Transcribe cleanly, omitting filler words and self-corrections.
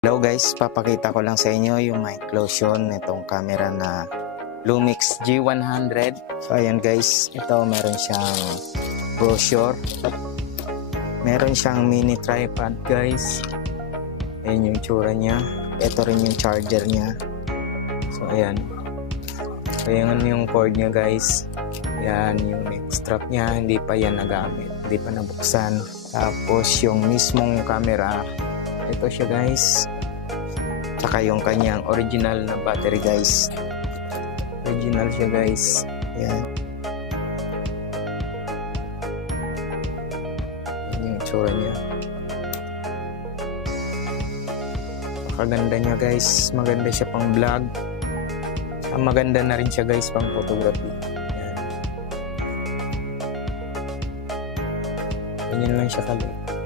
Hello guys, papakita ko lang sa inyo yung mic lotion nitong camera na Lumix G100. So ayan guys, ito meron siyang brochure. Meron siyang mini tripod guys. Ayan yung tsura niya. Ito rin yung charger niya. So ayan. So ayan yung cord niya guys. Ayan yung neck strap niya. Hindi pa yan nagamit. Hindi pa nabuksan. Tapos yung mismong camera. Ito siya guys. Saka yung kanyang original na battery guys. Original siya guys. Ayan. Ayan yung itsura niya. Pakaganda niya guys. Maganda siya pang vlog. Maganda na rin siya guys pang photography. Ayan. Ganyan lang siya kalit.